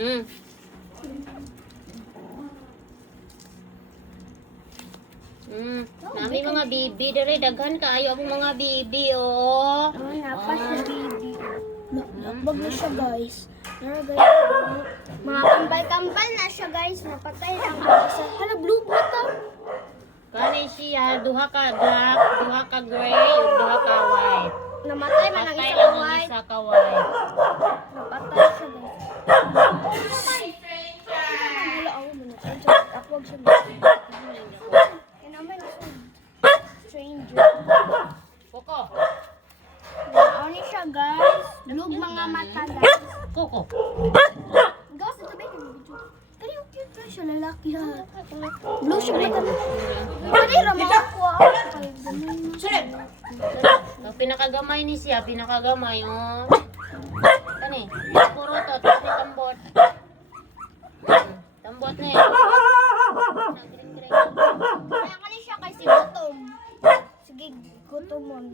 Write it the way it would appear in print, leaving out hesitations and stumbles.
Mm. Nami mga bibi dere daghan kaayo ang mga bibi oh. Napas na baby. Nakbag na siya guys. Nara guys. Mga kambal-kambal na siya guys. Napatay lang ang isa. Hala, blue bottom. Kani siya duha ka black, duha ka gray, ug duha ka white. Namatay man ang Patay isa lang ka ang white. isa ka white. Napatay siya guys. Wala ako muna. Ako siya guys. Yan naman isa. Stranger. Koko. Ano siya guys? Blue mga mata guys. Koko. Guys, ito ba yung video? Kaya yung cute guys siya, lalaki ha. Blue siya mata. Pwede ramang ako ah. Sulit! Pinakagamay ni siya, pinakagamay oh. Kani, puro to, tapos may tambot. Tambot na eh. Kaya ka siya kay si Gutom. Sige, Gutomon.